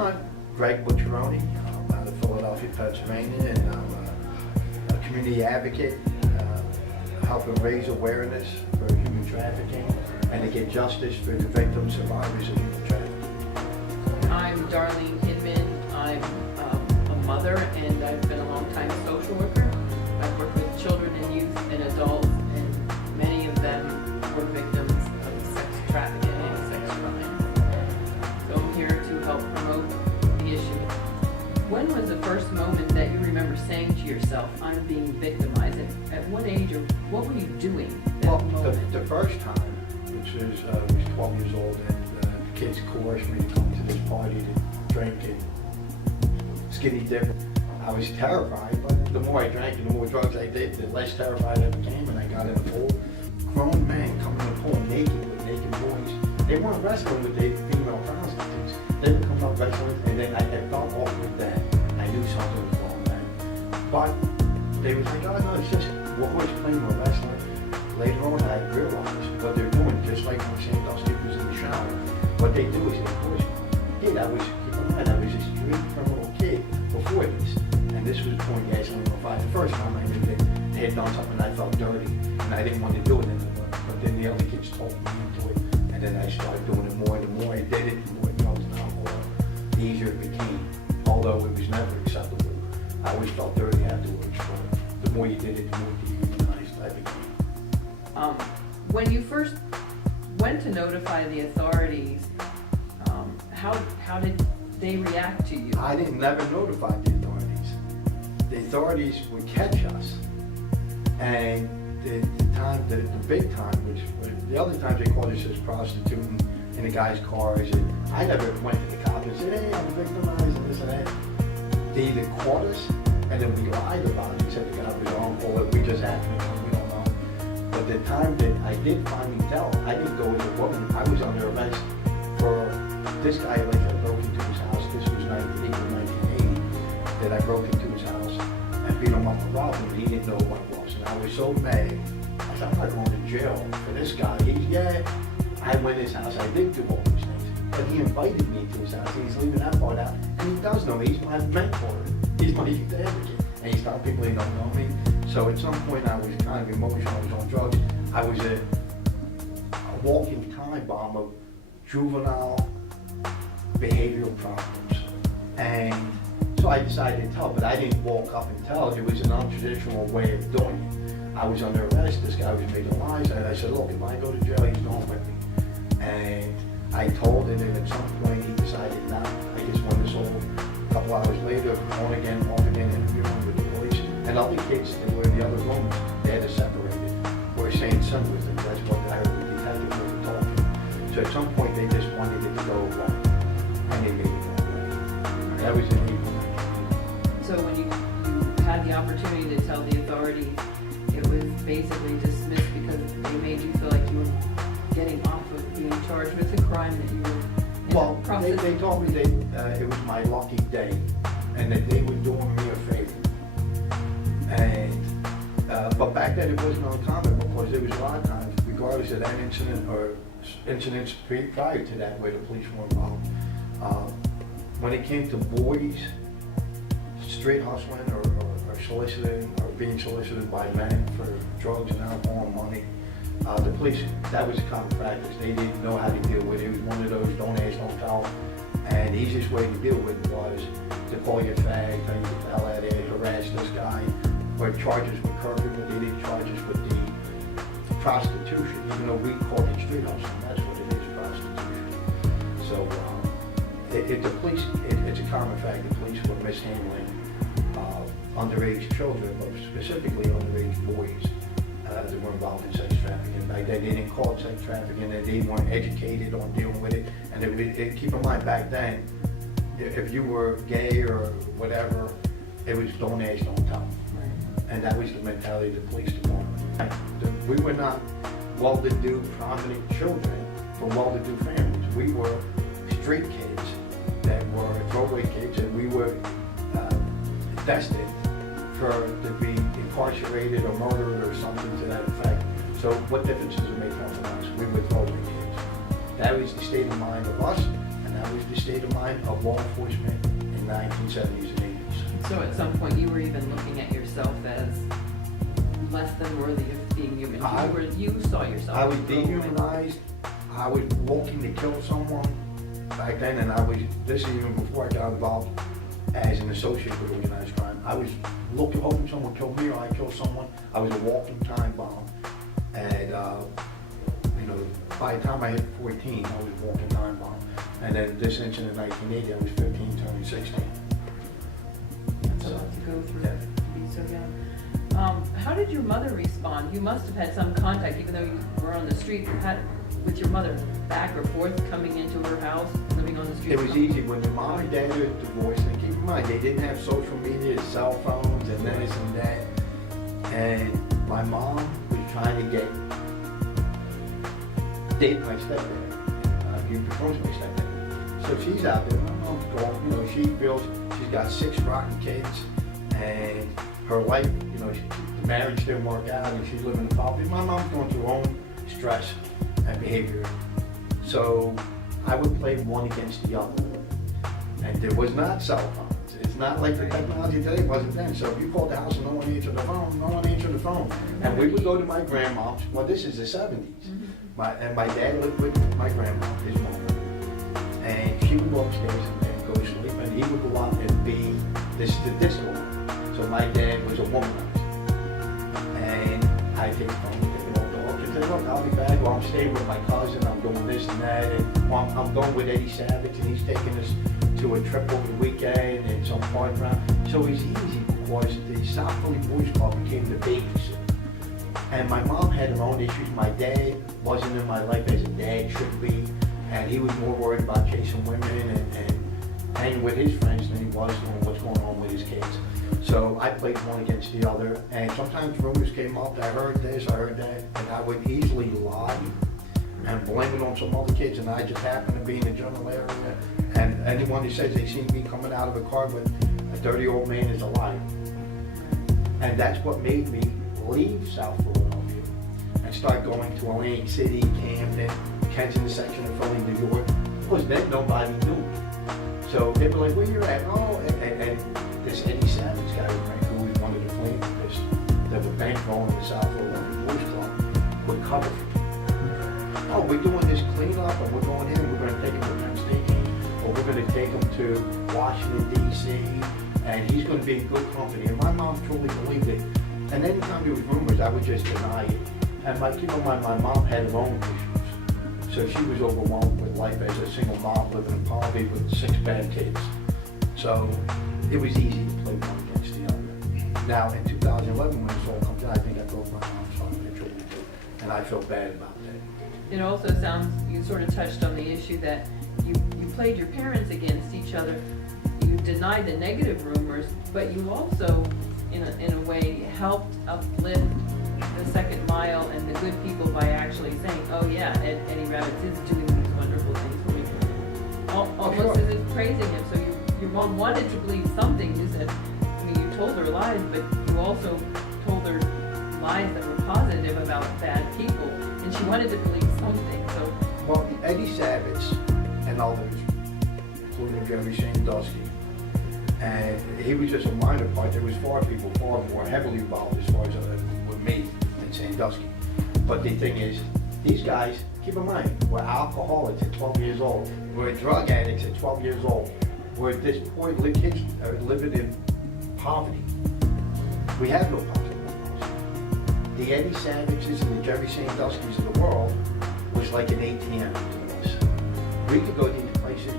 I'm Greg Butcheroni. I'm out of Philadelphia, Pennsylvania, and I'm a community advocate, helping raise awareness for human trafficking and to get justice for the victims, survivors of human trafficking. I'm Darlene Hinman. I'm a mother, and I've been a long-time social worker. I've worked with children and youth and adults, and many of them were victims of sex trafficking and sex crime. So I'm here to help promote the issue. When was the first moment that you remember saying to yourself, I'm being victimized? And at what age or what were you doing that moment? The first time, which was, I was 12 years old, and the kids coerced me to come to this party to drink and skinny dip. I was terrified, but the more I drank and the more drugs I did, the less terrified I became, and I got in the pool. Grown men coming in the pool naked with naked boys. They weren't wrestling with the female prostitutes. They would come up wrestling, and then I felt awkward then. I knew something was wrong then. But they was like, oh no, it's just boys playing or wrestling. Later on, I realized what they're doing, just like when Sandusky was in the shower. What they do is they push me. Kid, keep in mind, I was a street criminal kid before this. And this was pouring gasoline on fire. The first time I knew they had done something, I felt dirty, and I didn't want to do it anymore. But then the other kids talked me into it, and then I started doing it more. And the more I did it, the more drugs and alcohol, the easier it became. Although it was never acceptable, I always felt dirty afterwards. But the more you did it, the more dehumanized I became. When you first went to notify the authorities, how did they react to you? I didn't never notify the authorities. The authorities would catch us, and the big time, which the other times they called us as prostituting in the guy's cars, and I never went to the cops and said, hey, I'm victimized and this and that. They either caught us, and then we lied about it. We said the guy was wrong, or we just acted, we don't know. But the time that I did finally tell, I didn't go as a woman. I was under arrest for this guy. Like I broke into his house. This was 1980 that I broke into his house and beat him up and robbed him. He didn't know what it was, and I was so mad. I said, I'm not going to jail for this guy. I went to his house. I did do all these things, but he invited me to his house. He's leaving that part out, and he does know me. He's my mentor. He's my youth advocate, and he's telling people he don't know me. So at some point I was kind of emotional. I was on drugs. I was a walking time bomb of juvenile behavioral problems. And so I decided to tell, but I didn't walk up and tell. It was an untraditional way of doing it. I was under arrest. This guy was making lies. And I said, look, if I go to jail, he's going with me. And I told him, and at some point he decided not. I just went this over. A couple hours later, on again, interviewing with the police. And other kids that were in the other rooms, they had us separated. Were saying something with them. That's what I heard the detective were talking. So at some point they just wanted it to go away. And they made it go away. That was in April. So when you had the opportunity to tell the authorities, it was basically dismissed because they made you feel like you were getting off of being charged with a crime that you were in the process. They told me it was my lucky day, and that they were doing me a favor. And but back then it wasn't uncommon, because there was a lot of times, regardless of that incident or incidents prior to that where the police were involved, when it came to boys street hustling or soliciting or being solicited by men for drugs and alcohol and money, the police, that was a common practice. They didn't know how to deal with it. It was one of those don't ask, don't tell. And the easiest way to deal with it was to call you a fag, tell you to get the hell out of there, harass this guy, or charges with curfew, but they didn't charge us with the prostitution, even though we called it street hustling. That's what it is, prostitution. So the police, it's a common fact, the police were mishandling underage children, but specifically underage boys that were involved in sex trafficking. Back then, they didn't call it sex trafficking, and they weren't educated on dealing with it. And keep in mind, back then, if you were gay or whatever, it was don't ask, don't tell. And that was the mentality of the police department. We were not well-to-do, prominent children from well-to-do families. We were street kids that were throwaway kids, and we were destined to be incarcerated or murdered or something to that effect. So what difference does it make from us? We were throwaway kids. That was the state of mind of us, and that that was the state of mind of law enforcement in 1970s and 80s. So at some point, you were even looking at yourself as less than worthy of being human. You saw yourself. I was as a woman. dehumanized. I was looking to kill someone back then, and this is even before I got involved as an associate with organized crime. I was hoping someone killed me or I killed someone. I was a walking time bomb. And, by the time I hit 14, I was a walking time bomb. And then this incident in 1980, I was 15, turning 16. That's a lot to go through to be so young. How did your mother respond? You must have had some contact, even though you were on the street, with your mother, back or forth, coming into her house, living on the street. It was easy when your mom and dad were divorced, and keep in mind, they didn't have social media, cell phones, and this and that. And my mom was trying to date my stepdad. He proposed my stepdad. So she's out there, my mom's gone, she feels she's got 6 rotten kids, and her life, the marriage didn't work out, and she's living in poverty. My mom's going through her own stress and behavior. So I would play one against the other. And there was not cell phones. It's not like the technology today wasn't then. So if you called the house and no one answered the phone, no one answered the phone. And we would go to my grandma's. Well, this is the 70s. And my dad lived with my grandma, his mom. And she would go upstairs and go to sleep. And he would go out and be the disco. So my dad was a womanizer. And I take the phone, pick it up, dog, and say, look, I'll be back. Well, I'm staying with my cousin. I'm doing this and that. And well, I'm going with Eddie Savage, and he's taking us to a trip over the weekend and some party around. So it was easy because the South Philly Boys Club became the babysitter. And my mom had her own issues. My dad wasn't in my life as a dad should be. And he was more worried about chasing women and hanging with his friends than he was knowing what's going on with his kids. So I played one against the other. And sometimes rumors came up that I heard this, I heard that. And I would easily lie and blame it on some other kids. And I just happened to be in the general area. And anyone who says they seen me coming out of a car with a dirty-old man is a liar. And that's what made me leave South Philadelphia and start going to Atlantic City, Camden, Kensington section of Philly, New York. Because then nobody knew. So they were like, where you at? Oh, and this Eddie Savage guy, right, who was one of the philanthropists that were bankrolling the South Philadelphia Boys Club, would cover for me. Oh, we're doing this cleanup and we're going in and we're going to take him to Penn State, or we're going to take him to Washington, D.C., and he's going to be in good company. And my mom truly believed it. And anytime there was rumors, I would just deny it. And my mom had her own issues. So she was overwhelmed with life as a single mom living in poverty with 6 bad kids. So it was easy to play one against the other. Now in 2011, when this all comes out, I think I broke my mom's heart, I truly did. And I feel bad about that. It also sounds, you sort of touched on the issue that you played your parents against each other. You denied the negative rumors, but you also, in a way, helped uplift the second mile and the good people by actually saying, oh yeah, Eddie Rabbits is doing these wonderful things for me. Almost as if praising him. So your mom wanted to believe something. You said, you told her lies, but you also told her lies that were positive about bad people. And she wanted to believe something. So, well, Eddie Savage and others, including Jerry Sandusky, and he was just a minor part. There was far more heavily involved as far as with me and Sandusky. But the thing is, these guys, keep in mind, were alcoholics at 12 years old. We're drug addicts at 12 years old. We're at this point, kids are living in poverty. We have no poverty. The Eddie Savages and the Jerry Sanduskys of the world was like an ATM to us. We could go to these places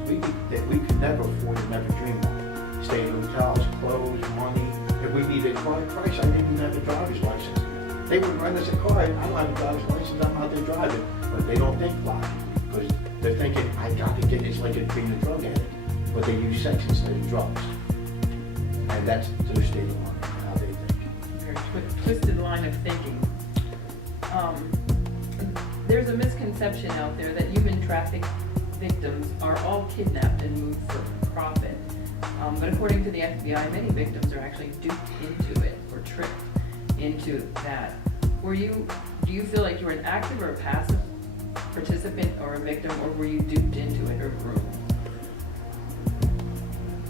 that we could never afford and never dream of. Stay in hotels, clothes, money. If we needed a car, Christ, I didn't even have a driver's license. They would rent us a car. I don't have a driver's license. I'm out there driving. But they don't think logically because they're thinking, I got to get, it's like being a drug addict. But they use sex instead of drugs. And that's their state of mind, how they think. Very twisted line of thinking. There's a misconception out there that human traffic victims are all kidnapped and moved for profit. But according to the FBI, many victims are actually duped into it or tricked into that. Do you feel like you were an active or a passive participant or a victim, or were you duped into it or groomed?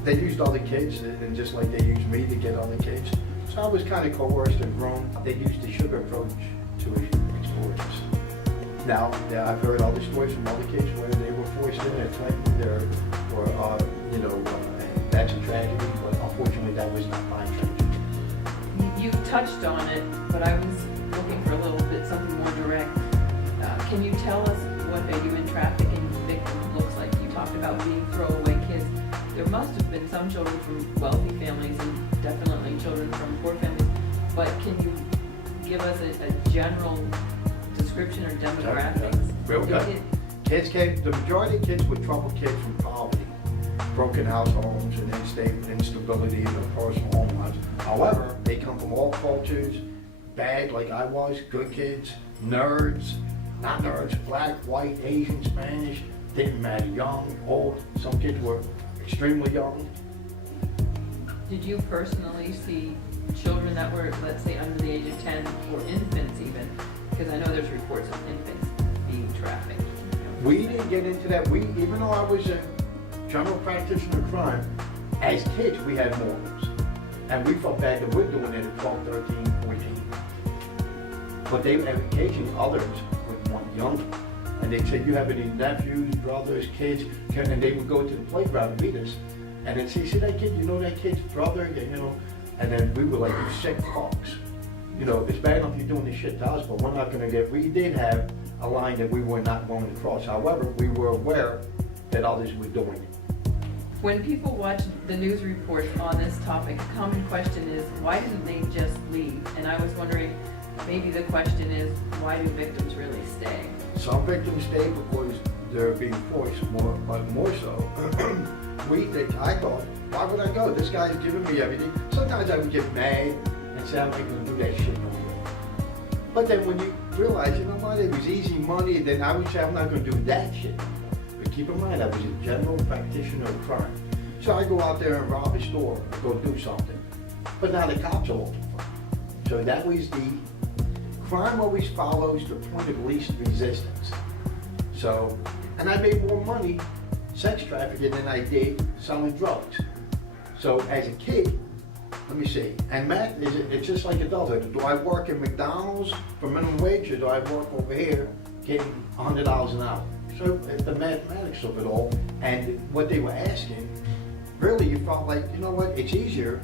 they used other kids, and just like they used me to get other kids. So I was kind of coerced and grown. They used the sugar approach to exploit us. Now, yeah, I've heard other stories from other kids where they were forced in and threatened, or that's a tragedy, but unfortunately that was not my tragedy. You touched on it, but I was looking for a little bit something more direct. Can you tell us what a human trafficking victim looks like? You talked about being throwaway kids. There must have been some children from wealthy families and definitely children from poor families, but can you give us a general description or demographics? Real good. Kids came, the majority of kids were troubled kids from poverty, broken households and instability in their personal home lives. However, they come from all cultures, bad like I was, good kids, nerds, not nerds, black, white, Asian, Spanish, didn't matter, young, old. Some kids were extremely young. Did you personally see children that were, let's say, under the age of 10 or infants even? Because I know there's reports of infants being trafficked. We didn't get into that. Even though I was a general practitioner of crime, as kids we had morals. And we felt bad that we're doing it at 12, 13, 14. But they, on occasion, others would want younger. And they'd say, you have any nephews, brothers, kids? And they would go to the playground and meet us. And they'd say, see that kid, you know that kid's brother? And then we were like, you sick fucks. It's bad enough you're doing this shit to us, but we're not gonna we did have a line that we were not going to cross. However, we were aware that others were doing it. When people watch the news reports on this topic, a common question is, why didn't they just leave? And I was wondering, maybe the question is, why do victims really stay? Some victims stay because they're being forced more, but more so. I thought, why would I go? This guy's giving me everything. Sometimes I would get mad and say, I'm not gonna do that shit no more. But then when you realize, you know what, it was easy money, then I would say, I'm not gonna do that shit no more. But keep in mind, I was a general practitioner of crime. So I go out there and rob a store, or go do something. But now the cops are looking for me. So that was crime always follows the point of least resistance. So, and I made more money sex trafficking than I did selling drugs. So as a kid, let me see, and Matt, it's just like adulthood. Do I work in McDonald's for minimum wage, or do I work over here getting $100 an hour? So the mathematics of it all, and what they were asking, really you felt like, you know what, it's easier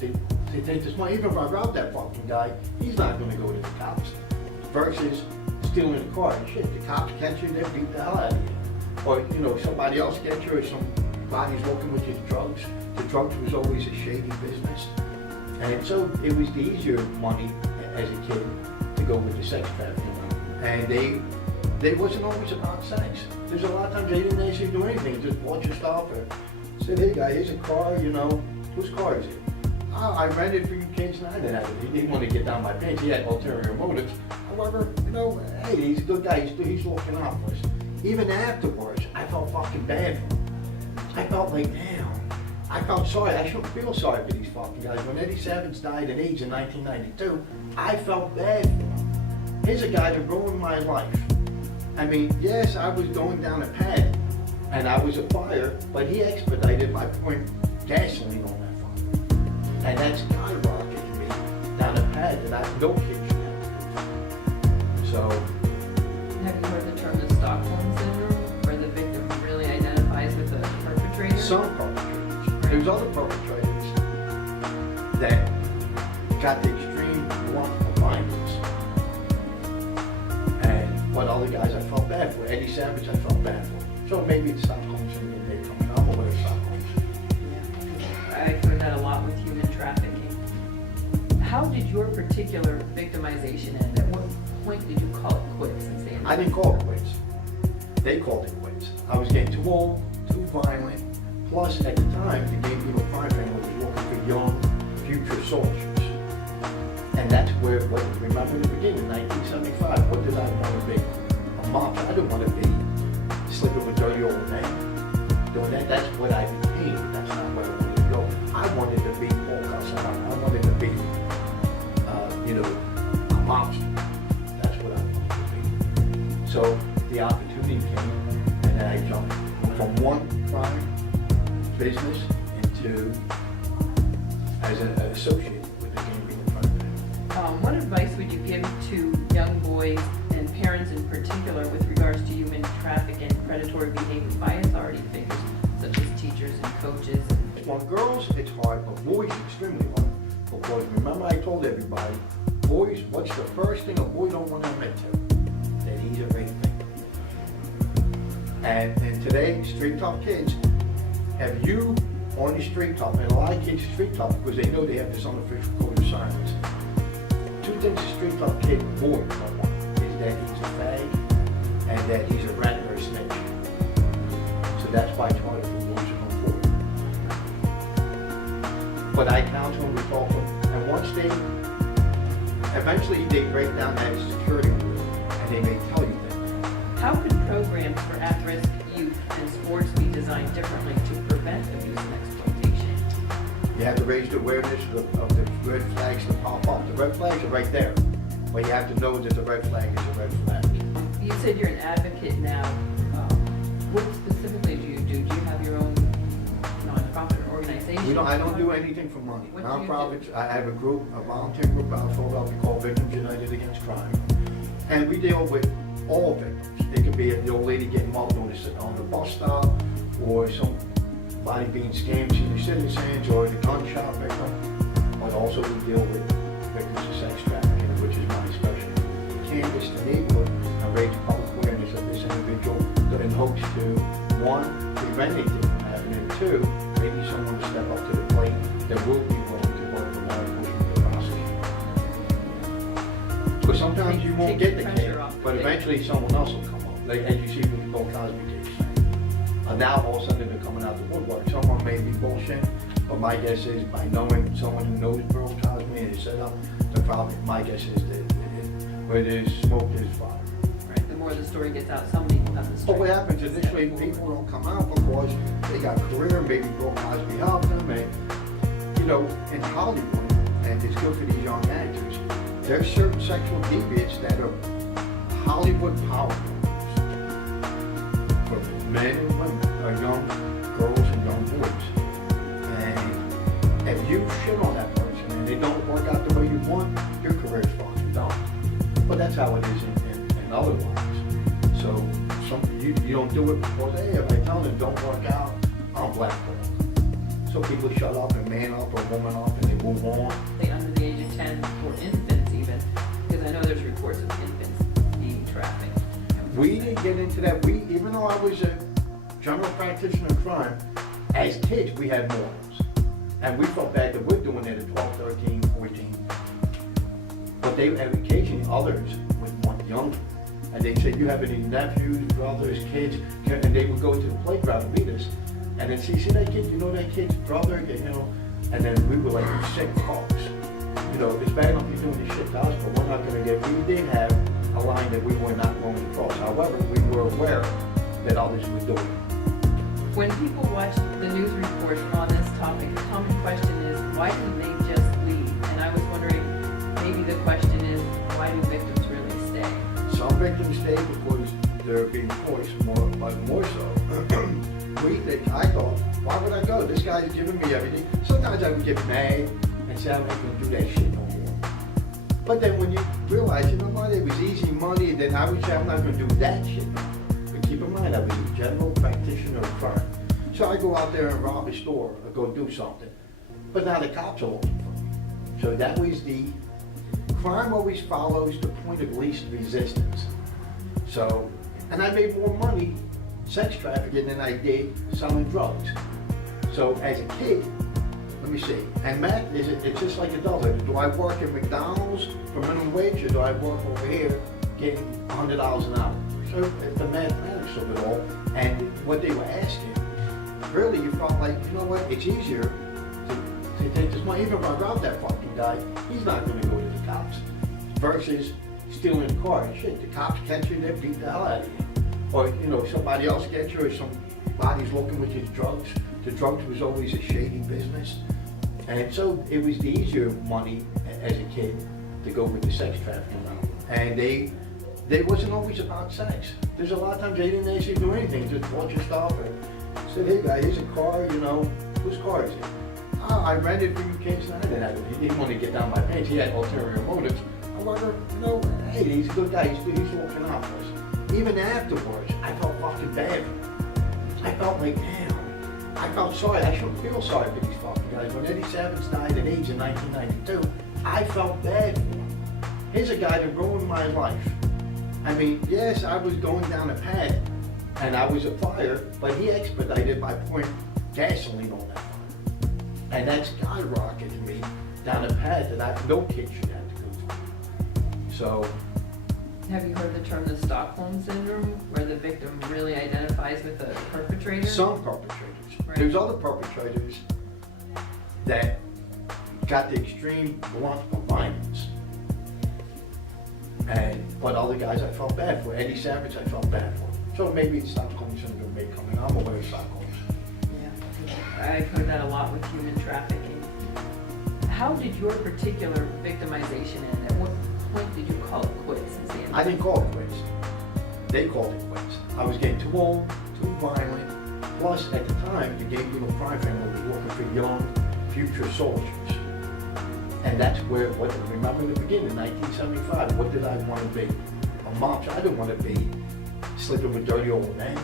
to take this money. Even if I rob that fucking guy, he's not gonna go to the cops. Versus stealing a car and shit, the cops catch you, they beat the hell out of you. Or, somebody else gets you, or somebody's working with your drugs. The drugs was always a shady business. And so it was the easier money as a kid to go with the sex trafficking. And they wasn't always about sex. There's a lot of times they didn't actually do anything, just bought your stuff or said, hey guy, here's a car, whose car is it? Oh, I rented for you kids and I didn't have it. He didn't want to get down my pants, he had ulterior motives. However, hey, he's a good guy, he's looking out for us. Even afterwards, I felt fucking bad for him. I felt like, damn. I felt sorry. I shouldn't feel sorry for these fucking guys. When Eddie Savage died in AIDS in 1992, I felt bad for him. Here's a guy that ruined my life. I mean, yes, I was going down a path, and I was a fire, but he expedited by pouring gasoline on that fire. And that skyrocketed me down a path that no kid should have. So. Have you heard the term the Stockholm Syndrome, where the victim really identifies with the perpetrator? Some perpetrators. There's other perpetrators that got the extreme blunt of violence. And what other guys I felt bad for. Eddie Savage I felt bad for. So maybe it's Stockholm Syndrome may come up, or whether Stockholm Syndrome. Yeah. I've heard that a lot with human trafficking. How did your particular victimization end? At what point did you call it quits and say, I didn't call it quits. They called it quits. I was getting too old, too violent. Plus, at the time, the Gay Penal Crime Family was looking for young, future soldiers. And that's where, remember in the beginning, 1975, what did I want to be? A mobster. I didn't want to be sleeping with dirty old men. Doing that, that's what I became. That's not where I wanted to go. I wanted to be Paul Cassano. I wanted to be, a mobster. That's what I wanted to be. So the opportunity came, and then I jumped from one crime business to, as an associate with the gang being in front of them. What advice would you give to young boys and parents in particular with regards to human trafficking and predatory behavior by authority figures such as teachers and coaches? On girls, it's hard, but boys, extremely hard. Because remember I told everybody, boys, what's the first thing a boy don't want to admit to? That he's a rape victim. And today, street talk kids, have you on the street talk, and a lot of kids street talk because they know they have this unofficial code of silence. Two things a street talk kid, boy, don't want is that he's a fag and that he's a rat or a snitch. So that's why it's harder for boys to come forward. But I counsel them, we talk to them, and once they, eventually they break down that security rule and they may tell you things. How could programs for at-risk youth and sports be designed differently to prevent abuse and exploitation? You have to raise the awareness of the red flags that pop up. The red flags are right there, but you have to know that the red flag is a red flag. You said you're an advocate now. What specifically do you do? Do you have your own nonprofit organization? I don't do anything for money. What do you do? Nonprofits, I have a group, a volunteer group out of Philadelphia called Victims United Against Crime. And we deal with all victims. It could be the old lady getting mugged on the bus stop, or somebody being scammed senior citizens, or the gunshot victim. But also we deal with victims of sex trafficking, which is my specialty. Canvas the neighborhood and raise public awareness of this individual in hopes to, one, prevent anything from happening, and two, maybe someone will step up to the plate that will be willing to work with law enforcement to prosecute. Because sometimes you won't get the kid, but eventually someone else will come up. Like as you see with the Bill Cosby case. Now all of a sudden they're coming out the woodwork. Someone may be bullshit, but my guess is by knowing someone who knows Bill Cosby and is set up, my guess is that where there's smoke, there's fire. Right. The more the story gets out, somebody will have the story. But what happens initially, people don't come out because they got a career, maybe Bill Cosby helped them, and in Hollywood, and it's good for these young actors, there's certain sexual deviants that are Hollywood power brokers for men and women, or young girls and young boys. And if you shit on that person and they don't work out the way you want, your career's fucking done. But that's how it is in other lives. So you don't do it because, hey, if I tell them don't work out, I'm blackballed. So people shut up and man up or woman up and they move on. They under the age of 10 or infants even, because I know there's reports of infants being trafficked. We didn't get into that. Even though I was a general practitioner of crime, as kids we had morals. And we felt bad that we're doing it at 12, 13, 14. But they had occasionally others would want younger. And they'd say, you have any nephews, brothers, kids? And they would go to the playground and meet us. And then see that kid, that kid's brother, and then we were like, you sick fucks. It's bad enough you're doing this shit to us, but we're not going to we did have a line that we were not going to cross. However, we were aware that others were doing it. When people watch the news reports on this topic, the common question is, why didn't they just leave? And I was wondering, maybe the question is, why do victims really stay? Some victims stay because they're being forced but more so. I thought, why would I go? This guy's giving me everything. Sometimes I would get mad and say, I'm not going to do that shit no more. But then when you realize, what, it was easy money, then I would say, I'm not going to do that shit no more. But keep in mind, I was a general practitioner of crime. So I go out there and rob a store or go do something. But now the cops are looking for me. So that was crime always follows the point of least resistance. So, and I made more money sex trafficking than I did selling drugs. So as a kid, let me see, and math it's just like adulthood. Do I work at McDonald's for minimum wage, or do I work over here getting $100 an hour? So it's the mathematics of it all, and what they were asking, really you felt like, it's easier to take this money. Even if I robbed that fucking guy, he's not going to go to the cops. Versus stealing a car, shit, the cops catch you, they beat the hell out of you. Or, somebody else gets you, or somebody's looking with your drugs. The drugs was always a shady business. And so it was the easier money as a kid to go with the sex trafficking route. And they wasn't always about sex. There's a lot of times they didn't actually do anything, just bought your stuff and said, hey guy, here's a car, whose car is it? Oh, I rented for you kids. He didn't want to get down my pants. He had ulterior motives. I wonder, hey, he's a good guy. He's looking out for us. Even afterwards, I felt fucking bad. I felt like, damn. I felt sorry. I shouldn't feel sorry for these fucking guys. When Eddie Savage died at age in 1992, I felt bad for him. Here's a guy that ruined my life. I mean, yes, I was going down a path, and I was a fire, but he expedited by pouring gasoline on that fire. And that skyrocketed me down a path that no kid should have to go through. So. Have you heard the term the Stockholm Syndrome, where the victim really identifies with the perpetrator? Some perpetrators. Right. There's other perpetrators that got the extreme blunt of violence. But other guys I felt bad for. Eddie Savage I felt bad for. So maybe it's Stockholm Syndrome may come in. I'm aware of Stockholm. Yeah, I've heard that a lot with human trafficking. How did your particular victimization end? At what point did you call it quits? I didn't call it quits. They called it quits. I was getting too old, too violent. Plus, at the time, the Game Legal Crime Family was looking for young, future soldiers. And that's where, remember in the beginning, 1975, what did I want to be? A mobster. I didn't want to be sleeping with dirty old men.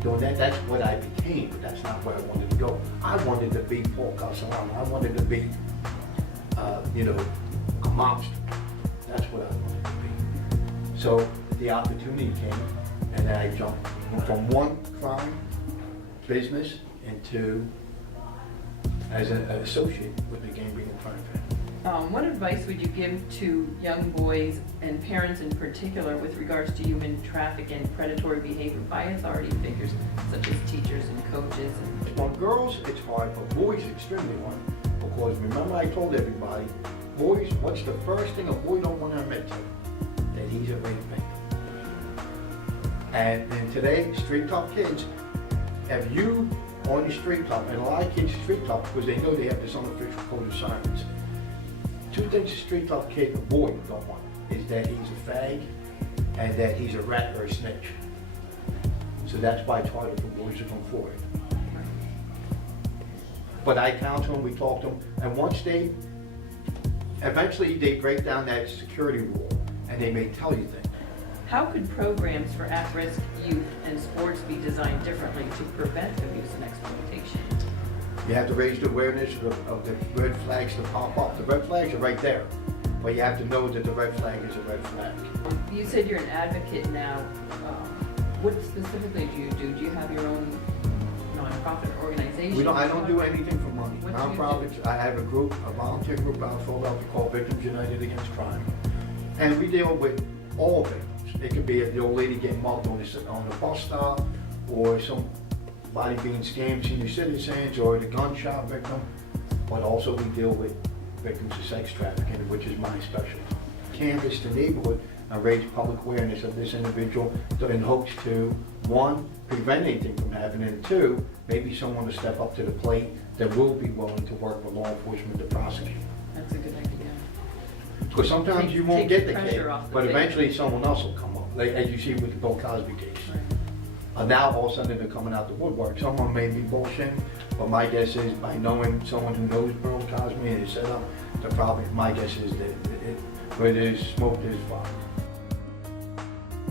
Doing that, that's what I became, but that's not where I wanted to go. I wanted to be Paul Castellano. I wanted to be, a mobster. That's what I wanted to be. So the opportunity came, and then I jumped from one crime business into as an associate with the Game Legal Crime Family. What advice would you give to young boys and parents in particular with regards to human trafficking and predatory behavior by authority figures such as teachers and coaches? For girls, it's hard, but boys, extremely hard. Because remember I told everybody, boys, what's the first thing a boy don't want to admit to? That he's a rape victim. And today, street tough kids, have you on the street tough, and a lot of kids street tough because they know they have this unofficial code of silence. Two things a street tough kid, a boy, don't want is that he's a fag and that he's a rat or a snitch. So that's why it's harder for boys to come forward. But I counsel them, we talk to them, and once eventually they break down that security rule and they may tell you things. How could programs for at-risk youth and sports be designed differently to prevent abuse and exploitation? You have to raise the awareness of the red flags that pop up. The red flags are right there, but you have to know that the red flag is a red flag. You said you're an advocate now. What specifically do you do? Do you have your own nonprofit organization? I don't do anything for money. What do you Nonprofits, I have a volunteer group out of Philadelphia called Victims United Against Crime. And we deal with all victims. It could be the old lady getting mugged on the bus stop, or somebody being scammed, senior citizens, or the gunshot victim. But also we deal with victims of sex trafficking, which is my specialty. Canvass the neighborhood and raise public awareness of this individual in hopes to, one, prevent anything from happening, and two, maybe someone to step up to the plate that will be willing to work with law enforcement to prosecute. That's a good idea. Because sometimes you won't get the case, but victim. Eventually someone else will come up, like as you see with the Bill Cosby case. Right. Now all of a sudden they're coming out the woodwork. Someone may be bullshitting, but my guess is by knowing someone who knows Bill Cosby and is set up, my guess is that where there's smoke, there's fire.